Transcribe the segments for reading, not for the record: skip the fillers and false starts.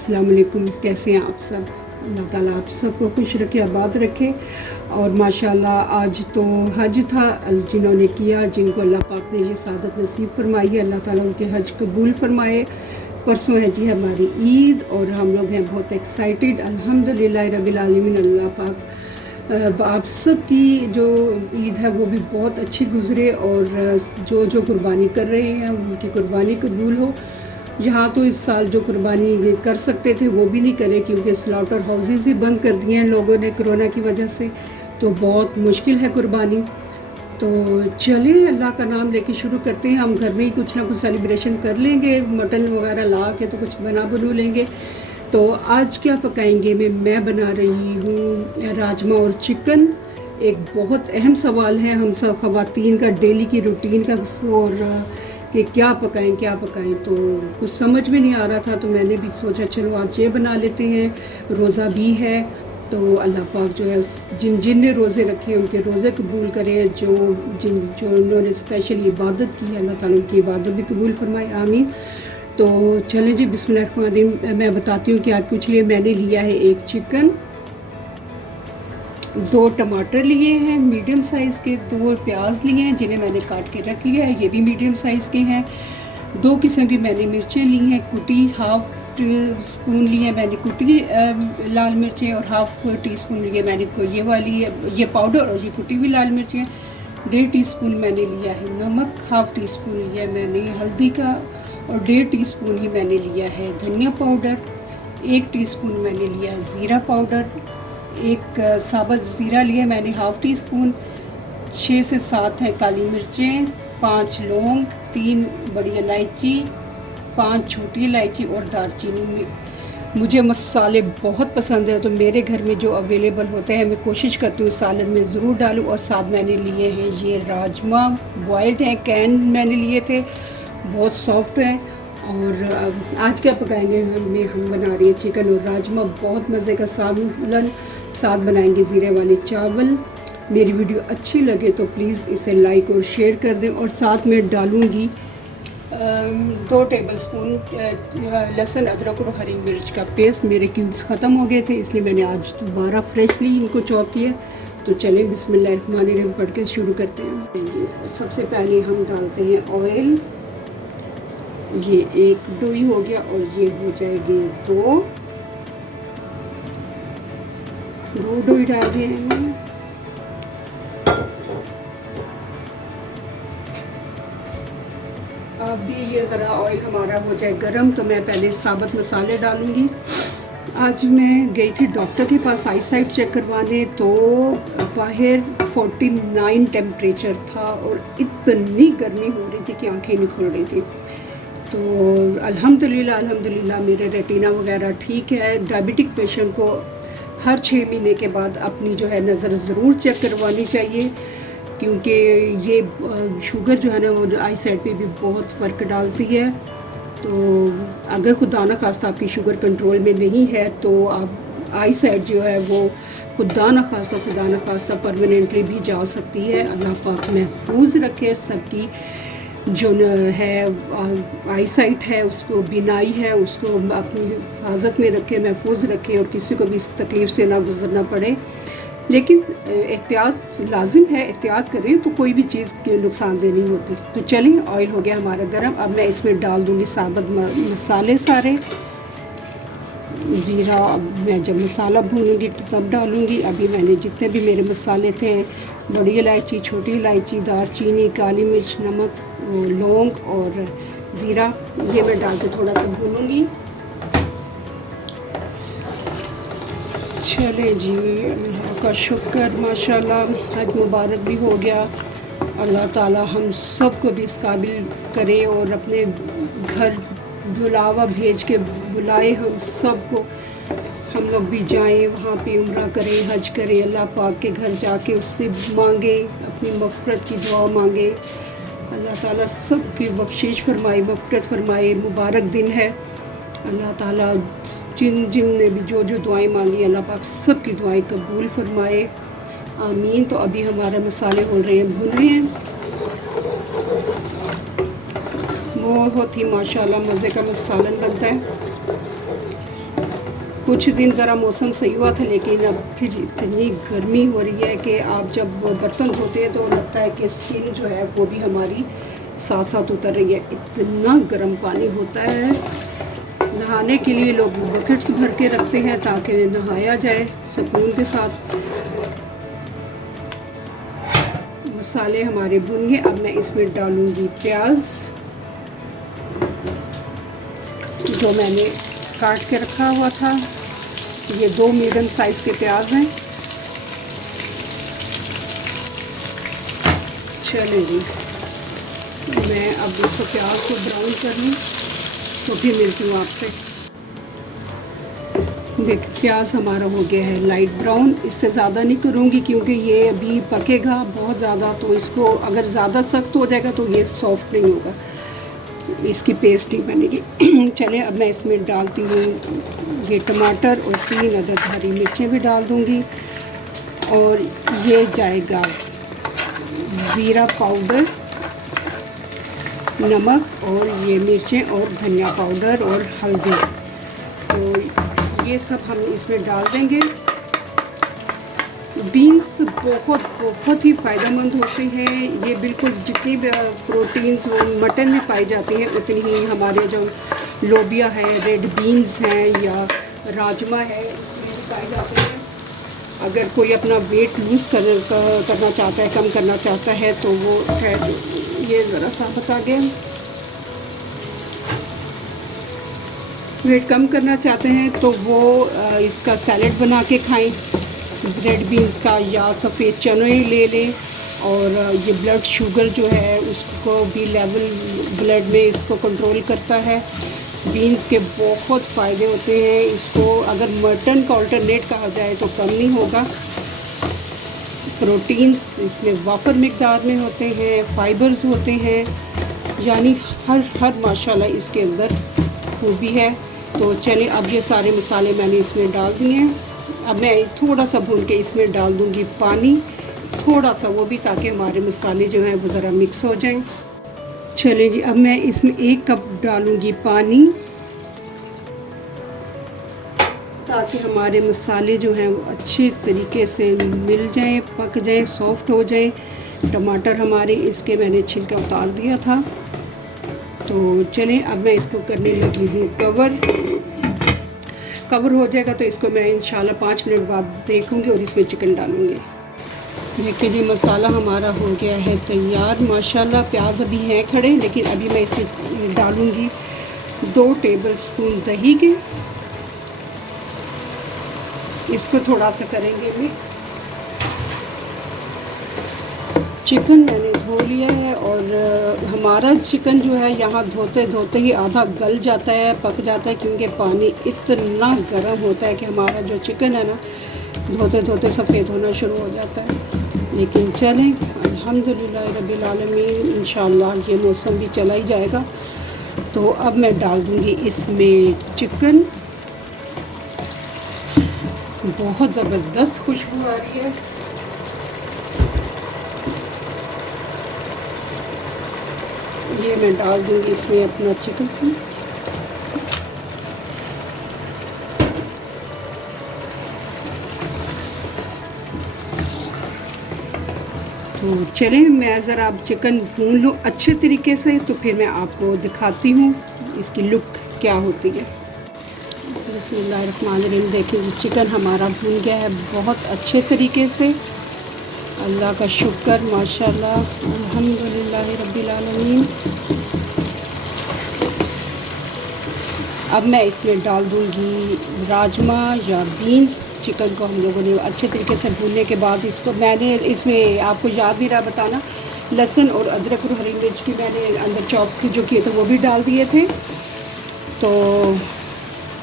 अस्सलाम वालेकुम। कैसे हैं आप सब? अल्लाह ताला आप सबको खुश रखे, आबाद रखे। और माशाल्लाह आज तो हज था, जिन्होंने किया, जिनको अल्लाह पाक ने ये सादत नसीब फरमाई है, अल्लाह ताला उनके हज कबूल फरमाए। परसों है जी हमारी ईद और हम लोग हैं बहुत एक्साइटेड अल्हम्दुलिल्लाह रब्बिल आलमीन। अल्लाह पाक आप सब की जो ईद है वो भी बहुत अच्छी गुज़रे और जो जो कुर्बानी कर रहे हैं उनकी कुर्बानी कबूल हो। यहाँ तो इस साल जो कुर्बानी कर सकते थे वो भी नहीं करे, क्योंकि स्लॉटर हाउसेस ही बंद कर दिए हैं लोगों ने कोरोना की वजह से, तो बहुत मुश्किल है कुर्बानी। तो चलिए अल्लाह का नाम लेके शुरू करते हैं। हम घर में ही कुछ ना कुछ सेलिब्रेशन कर लेंगे, मटन वगैरह ला के तो कुछ बनू लेंगे। तो आज क्या पकाएंगे मैं बना रही हूँ राजमा और चिकन। एक बहुत अहम सवाल है हम सब ख़वातीन का, डेली की रूटीन का, और कि क्या पकाएं। तो कुछ समझ में नहीं आ रहा था, तो मैंने भी सोचा चलो आज ये बना लेते हैं। रोज़ा भी है तो अल्लाह पाक जो है जिन ने रोज़े रखे उनके रोज़े कबूल करे। जो उन्होंने स्पेशल इबादत की है अल्लाह ताला उनकी इबादत भी कबूल फरमाए, आमीन। तो चलें जी बिस्मिल्लाह। मैं बताती हूँ कि आज कुछ लिए मैंने लिया है एक चिकन, 2 टमाटर लिए हैं मीडियम साइज़ के, 2 प्याज लिए हैं जिन्हें मैंने काट के रख लिया है, ये भी मीडियम साइज़ के हैं। 2 किस्म की मैंने मिर्चें ली हैं, कुटी हाफ़ स्पून ली है मैंने कुटी लाल मिर्चें, और हाफ़ टी स्पून लिए मैंने ये वाली ये पाउडर, और ये कुटी हुई लाल मिर्चें। 1.5 टीस्पून मैंने लिया है नमक, हाफ़ टी स्पून लिया है मैंने हल्दी का, और 1.5 टीस्पून ही मैंने लिया है धनिया पाउडर। 1 टीस्पून मैंने लिया है ज़ीरा पाउडर। एक साबुत ज़ीरा लिया मैंने हाफ़ टी स्पून। 6 से 7 है काली मिर्चें, 5 लौंग, 3 बड़ी इलायची, 5 छोटी इलायची और दालचीनी। मुझे मसाले बहुत पसंद है, तो मेरे घर में जो अवेलेबल होते हैं मैं कोशिश करती हूँ सालन में ज़रूर डालूँ। और साथ मैंने लिए हैं ये राजमा बॉयल्ड हैं, कैन मैंने लिए थे, बहुत सॉफ्ट हैं। और आज क्या पकाएंगे हम बना रही हैं चिकन और राजमा, बहुत मज़े का सालन। साथ बनाएंगे ज़ीरे वाले चावल। मेरी वीडियो अच्छी लगे तो प्लीज़ इसे लाइक और शेयर कर दें। और साथ में डालूँगी 2 टेबलस्पून लहसुन अदरक और हरी मिर्च का पेस्ट। मेरे क्यूब्स ख़त्म हो गए थे इसलिए मैंने आज दोबारा फ्रेशली इनको चॉप किया। तो चलें बिस्मिल्लाहिर्रहमानिर्रहीम पढ़ के शुरू करते हैं। सबसे पहले हम डालते हैं ऑयल। ये 1 डोई हो गया और ये हो जाएगी 2 डोई डाल देंगे। अभी ये ज़रा ऑयल हमारा हो जाए गरम तो मैं पहले साबुत मसाले डालूँगी। आज मैं गई थी डॉक्टर के पास आई साइट चेक करवाने, तो बाहर 49 टेम्परेचर था और इतनी गर्मी हो रही थी कि आंखें नहीं खुल रही थी। तो अल्हम्दुलिल्लाह मेरे रेटिना वगैरह ठीक है। डायबिटिक पेशेंट को हर 6 महीने के बाद अपनी जो है नज़र ज़रूर चेक करवानी चाहिए, क्योंकि ये शुगर जो है ना वो आई साइड पे भी बहुत फ़र्क डालती है। तो अगर खुदा न खास्ता आपकी शुगर कंट्रोल में नहीं है तो आप आई साइड जो है वो खुदा न खास्ता परमानेंटली भी जा सकती है। अल्लाह पाक महफूज रखे सबकी जो है आई साइट है, उसको बीनाई है, उसको अपनी हिफाजत में रखे, महफूज रखे और किसी को भी इस तकलीफ़ से ना गुजरना पड़े। लेकिन एहतियात लाजिम है, एहतियात करें तो कोई भी चीज़ के नुकसानदेह नहीं होती। तो चलिए ऑयल हो गया हमारा गरम। अब मैं इसमें डाल दूँगी साबुत मसाले सारे। ज़ीरा मैं जब मसाला भूनूँगी तब डालूँगी। अभी मैंने जितने भी मेरे मसाले थे, बड़ी इलायची, छोटी इलायची, दालचीनी, काली मिर्च, नमक, लौंग और ज़ीरा, ये मैं डाल के थोड़ा सा भूनूँगी। चले जी अल्लाह का शुक्र, माशाल्लाह हज मुबारक भी हो गया। अल्लाह ताला हम सब को भी इस काबिल करे और अपने घर बुलावा भेज के बुलाए हम सब को, हम लोग भी जाएं वहाँ पे उम्रा करें, हज करें, अल्लाह पाक के घर जाके उससे मांगे, अपनी मग़फ़िरत की दुआ मांगे। अल्लाह ताला सब की बख्शिश फरमाए, मग़फ़िरत फरमाए। मुबारक दिन है। अल्लाह ताला जिन ने भी जो दुआएं मांगी अल्लाह पाक सब की दुआएं कबूल फरमाए, आमीन। तो अभी हमारे मसाले हो रहे हैं, भुन रहे हैं। बहुत ही माशाल्लाह मज़े का मसालन बनता है। कुछ दिन ज़रा मौसम सही हुआ था, लेकिन अब फिर इतनी गर्मी हो रही है कि आप जब बर्तन धोते हैं तो लगता है कि स्किन जो है वो भी हमारी साथ साथ उतर रही है। इतना गर्म पानी होता है। नहाने के लिए लोग बकेट्स भर के रखते हैं ताकि नहाया जाए सुकून के साथ। मसाले हमारे भुन गए। अब मैं इसमें डालूँगी प्याज जो मैंने काट के रखा हुआ था। ये 2 मीडियम साइज़ के प्याज हैं। चलें जी, मैं अब इसको प्याज को ब्राउन कर लूँ तो फिर मिलती हूँ आपसे। देख, प्याज हमारा हो गया है लाइट ब्राउन। इससे ज़्यादा नहीं करूँगी क्योंकि ये अभी पकेगा बहुत ज़्यादा, तो इसको अगर ज़्यादा सख्त हो जाएगा तो ये सॉफ्ट नहीं होगा, इसकी पेस्ट नहीं बनेगी। चले, अब मैं इसमें डालती हूँ ये टमाटर और 3 अदद हरी मिर्चें भी डाल दूँगी। और ये जाएगा ज़ीरा पाउडर, नमक और ये मिर्चें और धनिया पाउडर और हल्दी। तो ये सब हम इसमें डाल देंगे। बीन्स बहुत ही फ़ायदेमंद होते हैं। ये बिल्कुल जितनी भी प्रोटीन्स मटन में पाई जाती हैं उतनी ही हमारे जो लोबिया है, रेड बीन्स हैं या राजमा है उसमें भी पाए जाते हैं। अगर कोई अपना वेट लूज़ करना चाहता है, कम करना चाहता है तो वो है। ये ज़रा सा बता गया, वेट कम करना चाहते हैं तो वो इसका सैलेड बना के खाएं, रेड बीन्स का, या सफ़ेद चने ले लें। और ये ब्लड शुगर जो है उसको भी लेवल ब्लड में इसको कंट्रोल करता है। बीन्स के बहुत फ़ायदे होते हैं। इसको अगर मटन का अल्टरनेट कहा जाए तो कम नहीं होगा। प्रोटीन्स इसमें वाफर मिकदार में होते हैं, फाइबर्स होते हैं, यानी हर माशाल्लाह इसके अंदर खूबी है। तो चलिए, अब ये सारे मसाले मैंने इसमें डाल दिए हैं। अब मैं थोड़ा सा भून के इसमें डाल दूँगी पानी, थोड़ा सा वो भी, ताकि हमारे मसाले जो हैं वो ज़रा मिक्स हो जाएं। चलिए जी, अब मैं इसमें 1 कप डालूँगी पानी ताकि हमारे मसाले जो हैं वो अच्छे तरीके से मिल जाएं, पक जाएं, सॉफ्ट हो जाएं। टमाटर हमारे इसके मैंने छिलका उतार दिया था। तो चलें, अब मैं इसको करने लगी हूँ कवर हो जाएगा तो इसको मैं इंशाल्लाह 5 मिनट बाद देखूँगी और इसमें चिकन डालूँगी। देखिए जी, मसाला हमारा हो गया है तैयार माशाल्लाह। प्याज अभी हैं खड़े, लेकिन अभी मैं इसमें डालूँगी 2 टेबलस्पून दही के। इसको थोड़ा सा करेंगे मिक्स। चिकन मैंने धो लिया है और हमारा चिकन जो है यहाँ धोते धोते ही आधा गल जाता है, पक जाता है, क्योंकि पानी इतना गर्म होता है कि हमारा जो चिकन है ना धोते धोते सफ़ेद होना शुरू हो जाता है। लेकिन चलें, अल्हम्दुलिल्लाह रब्बिल आलमीन, इंशाअल्लाह ये मौसम भी चला ही जाएगा। तो अब मैं डाल दूँगी इसमें चिकन। बहुत ज़बरदस्त खुशबू आ रही है। ये मैं डाल दूँगी इसमें अपना चिकन। तो चलें, मैं ज़रा अब चिकन भून लूँ अच्छे तरीके से, तो फिर मैं आपको दिखाती हूँ इसकी लुक क्या होती है। बिस्मिल्लाहिर्रहमानिर्रहीम। देखिए, चिकन हमारा भून गया है बहुत अच्छे तरीके से। अल्लाह का शुक्र, माशाल्लाह, अल्हम्दुलिल्लाह रब्बिल आलमीन। अब मैं इसमें डाल दूँगी राजमा या बीन्स। चिकन को हम लोगों ने अच्छे तरीके से भूनने के बाद इसको मैंने इसमें, आपको याद भी रहा बताना, लहसुन और अदरक और हरी मिर्च भी मैंने अंदर चॉप जो किए थे वो भी डाल दिए थे। तो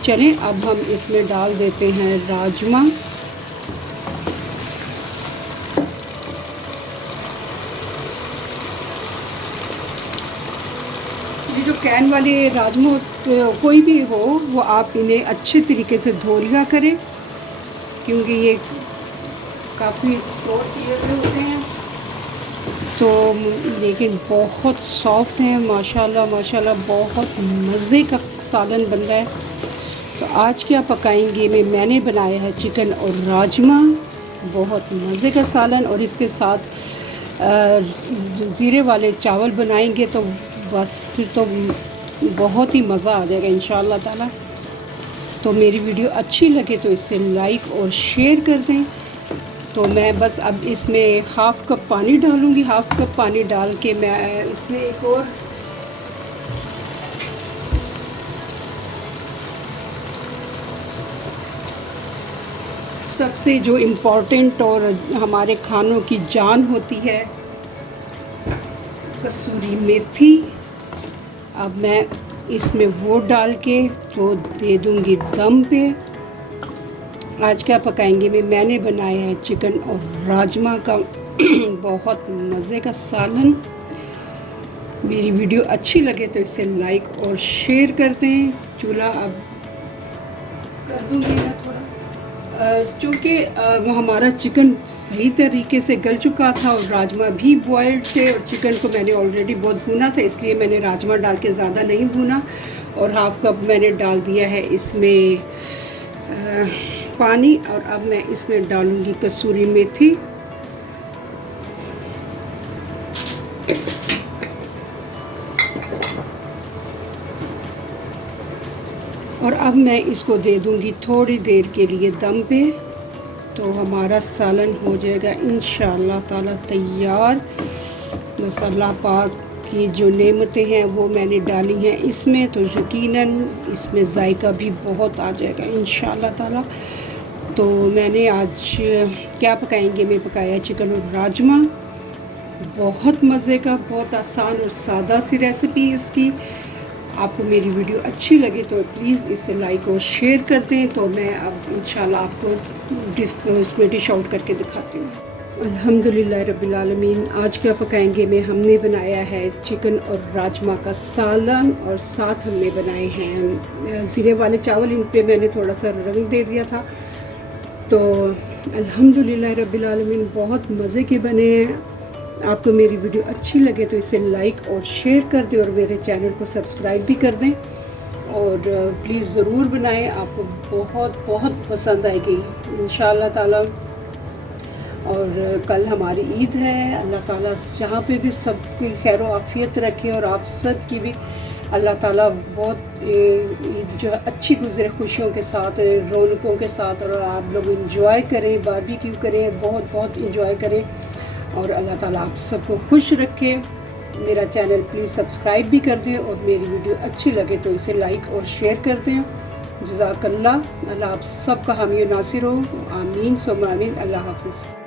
चलें, अब हम इसमें डाल देते हैं राजमा। ये जो कैन वाले राजमा कोई भी हो, वो आप इन्हें अच्छे तरीके से धो लिया करें, क्योंकि ये काफ़ी स्टोर किए हुए होते हैं। तो लेकिन बहुत सॉफ्ट हैं माशाल्लाह माशाल्लाह। बहुत मज़े का सालन बन रहा है। तो आज क्या पकाएंगे मैंने बनाया है चिकन और राजमा, बहुत मज़े का सालन, और इसके साथ ज़ीरे वाले चावल बनाएंगे तो बस फिर तो बहुत ही मज़ा आ जाएगा इंशाअल्लाह ताला। तो मेरी वीडियो अच्छी लगे तो इसे लाइक और शेयर कर दें। तो मैं बस अब इसमें हाफ़ कप पानी डालूँगी। हाफ़ कप पानी डाल के मैं इसमें एक और सबसे जो इम्पोर्टेंट और हमारे खानों की जान होती है, कसूरी मेथी, अब मैं इसमें वो डाल के तो दे दूँगी दम पे। आज क्या पकाएंगे मैंने बनाया है चिकन और राजमा का बहुत मज़े का सालन। मेरी वीडियो अच्छी लगे तो इसे लाइक और शेयर कर दें। चूल्हा अब कर दूँगी मैं थोड़ा, चूँकि हमारा चिकन सही तरीके से गल चुका था और राजमा भी बॉयल्ड थे, और चिकन को मैंने ऑलरेडी बहुत भुना था, इसलिए मैंने राजमा डाल के ज़्यादा नहीं भुना। और हाफ़ कप मैंने डाल दिया है इसमें पानी, और अब मैं इसमें डालूँगी कसूरी मेथी। और अब मैं इसको दे दूँगी थोड़ी देर के लिए दम पे, तो हमारा सालन हो जाएगा इंशाअल्लाह ताला तैयार। बस अल्लाह पाक की जो नेमतें हैं वो मैंने डाली हैं इसमें, तो यकीनन इसमें जायका भी बहुत आ जाएगा इंशाअल्लाह ताला। तो मैंने आज क्या पकाएंगे, मैं पकाया चिकन और राजमा, बहुत मज़े का, बहुत आसान और सादा सी रेसिपी इसकी। आपको मेरी वीडियो अच्छी लगे तो प्लीज़ इसे लाइक और शेयर कर दें। तो मैं अब इंशाल्लाह आपको इसमें डिश आउट करके दिखाती हूँ। अल्हम्दुलिल्लाह रब्बिल आलमीन। आज क्या पकाएंगे हमने बनाया है चिकन और राजमा का सालन, और साथ हमने बनाए हैं ज़ीरे वाले चावल। इन पे मैंने थोड़ा सा रंग दे दिया था। तो अल्हम्दुलिल्लाह रब्बिल आलमीन बहुत मज़े के बने हैं। आपको मेरी वीडियो अच्छी लगे तो इसे लाइक और शेयर कर दें, और मेरे चैनल को सब्सक्राइब भी कर दें, और प्लीज़ ज़रूर बनाएं, आपको बहुत बहुत पसंद आएगी इंशाअल्लाह ताला। और कल हमारी ईद है, अल्लाह ताला जहाँ पे भी सबकी खैर आफियत रखे, और आप सब की भी अल्लाह ताला बहुत ईद जो है अच्छी गुजरे, खुशियों के साथ, रौनकों के साथ, और आप लोग इंजॉय करें, बारबेक्यू करें, बहुत बहुत इंजॉय करें, और अल्लाह ताला आप सबको खुश रखे। मेरा चैनल प्लीज़ सब्सक्राइब भी कर दें, और मेरी वीडियो अच्छी लगे तो इसे लाइक और शेयर कर दें। जज़ाकल्लाह। अल्लाह आप सबका हामी नासिर हो। आमीन सुम्मा आमीन। अल्लाह हाफ़िज़।